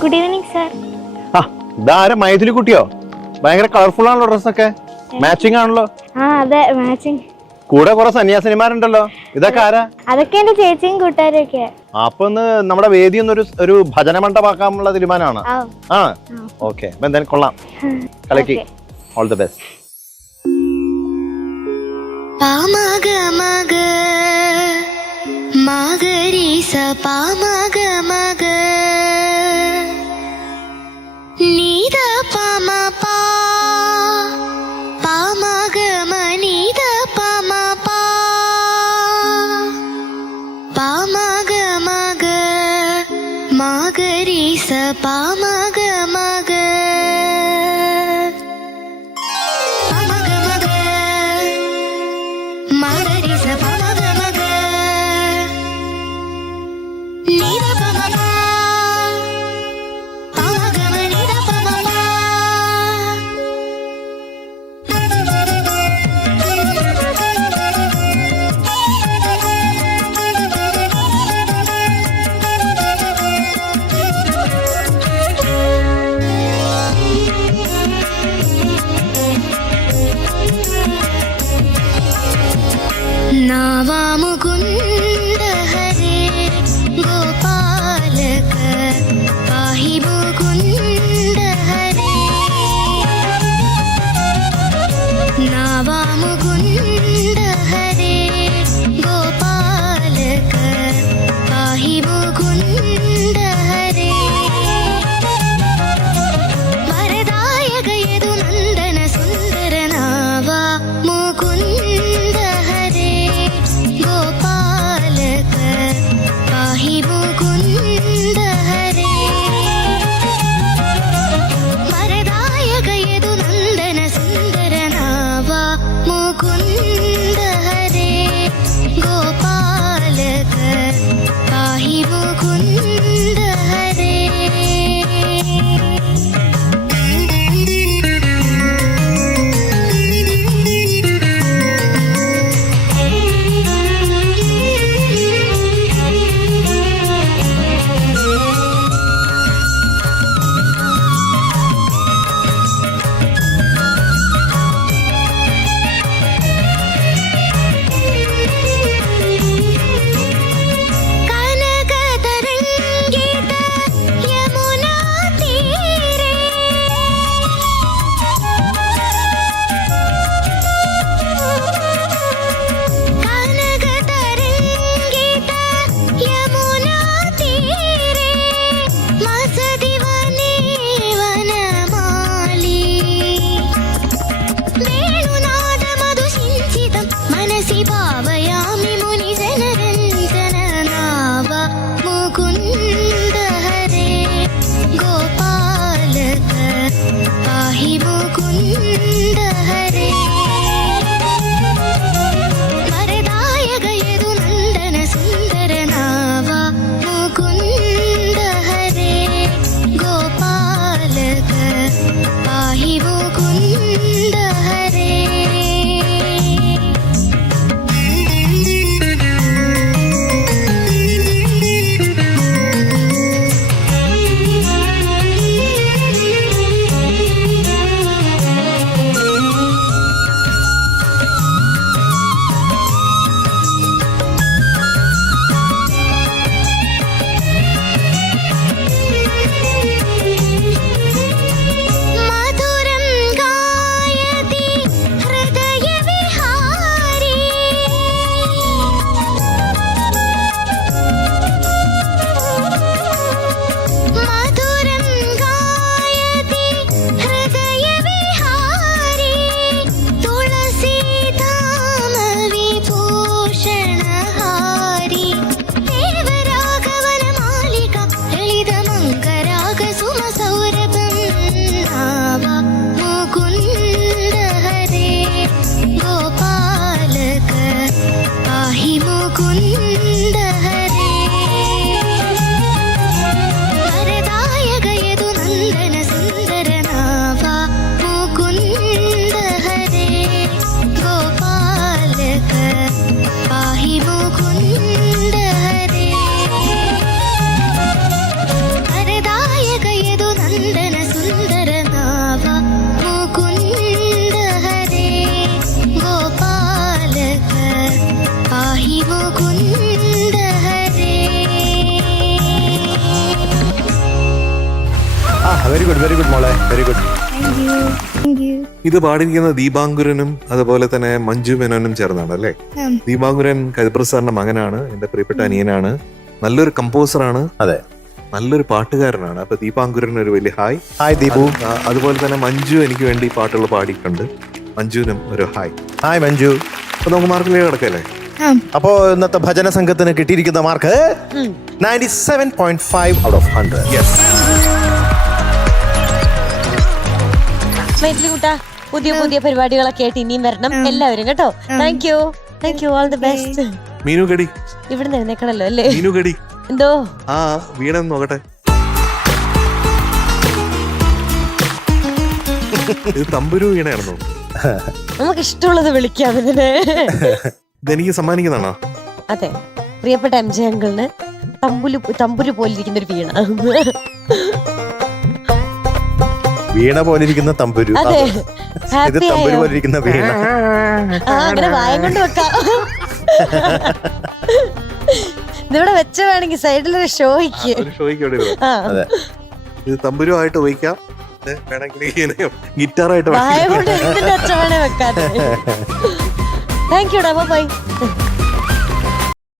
Good evening sir. ആ ഇതാര മൈഥിലി കുട്ടിയോ? ഭയങ്കര കളർഫുൾ ആണല്ലോ ഡ്രസ്സൊക്കെ, മാച്ചിങ് ആണല്ലോ. ആ അതെ, മാച്ചിങ്. കൂടെ കുറെ സന്യാസിനിമാരുണ്ടല്ലോ, ഇതൊക്കെ ആരാ? അതൊക്കെ എന്റെ ചേച്ചിയും കൂട്ടുകാരും ഒക്കെ. അപ്പൊ ഒന്ന് നമ്മുടെ വേദി ഒരു ഭജന മണ്ഡപമാക്കാനുള്ള തീരുമാനമാണ്. ആ ഓക്കെ, അപ്പൊ എന്തായാലും കൊള്ളാം, കലക്കി. All the best. പാമഗ മഗ മഗരീസ പാമഗ മഗ നീദ പാമ പാ പാമഗ മനീദ പാമ പാ പാമഗ മഗ മഗരീസ പാമഗ മഗ വെരി ഗുഡ് മോളെ, വെരി ഗുഡ്. ഇത് പാടിയിരിക്കുന്ന ദീപാങ്കുരനും അതുപോലെ തന്നെ മഞ്ജു മേനോനും ചേർന്നാണ് അല്ലേ? ദീപാങ്കുരൻ കൈപ്രസ് സാറിന്റെ മകനാണ്, എന്റെ പ്രിയപ്പെട്ട അനിയനാണ്, നല്ലൊരു കമ്പോസറാണ്, അതെ, നല്ലൊരു പാട്ടുകാരനാണ്. അപ്പൊ ദീപാങ്കുരൻ ഒരു വലിയ ഹായ്. ഹായ് ദീപു. അതുപോലെ തന്നെ മഞ്ജു എനിക്ക് വേണ്ടി പാട്ടുകൾ പാടിയിട്ടുണ്ട്. മഞ്ജുവിനും ഒരു ഹായ്. ഹായ് മഞ്ജു. അപ്പൊ നമുക്ക് മാർക്കിലേക്ക് കിടക്കല്ലേ? അപ്പോ ഇന്നത്തെ ഭജന സംഘത്തിന് കിട്ടിയിരിക്കുന്ന mark 97.5 out of 100. Yes. Maithili കുട്ടാ, പുതിയ പുതിയ പരിപാടികളൊക്കെ ആയിട്ട് ഇനിയും വരണം എല്ലാവരും കേട്ടോ. Thank you all the best. Meenu കടി ഇവിടുന്ന് എഴുന്നേക്കണല്ലോ അല്ലേ? മീനു കടി എന്തോ ആ വീണെന്ന് നോക്കട്ടെ. ഇത് തമ്പുരു വീണയാണെന്നോ? നമുക്ക് ഇഷ്ടമുള്ളത് വിളിക്കാം ഇതിന്. ഇതെനിക്ക് സമ്മാനിക്കുന്നതാണോ? അതെ, പ്രിയപ്പെട്ട MJ അങ്കിളിന് തമ്പുരു പോലിരിക്കുന്ന ഒരു വീണ. വീണ പോലിരിക്കുന്ന തമ്പുരു. അതെ, ഇത് ഹാപ്പി തമ്പുരു ആയോ? പോലിരിക്കുന്ന വീണ. അങ്ങനെ വായം കൊണ്ട് വെക്കാം. ഇതിവിടെ വെച്ച വേണമെങ്കിൽ സൈഡിലൊരു ഷോയ്ക്ക്. ഒരു ഷോയ്ക്ക് എവിടെ ഇടും? അതെ. ഇത് തമ്പുരു ആയിട്ട് ഉപയോഗിക്കാം, വേണമെങ്കിൽ ഗിറ്റാറായിട്ട് വായം കൊണ്ട് ഇതിന്റെ ഒച്ച വേണേ വെക്കാൻ. താങ്ക് യു ഡാ, ബൈ.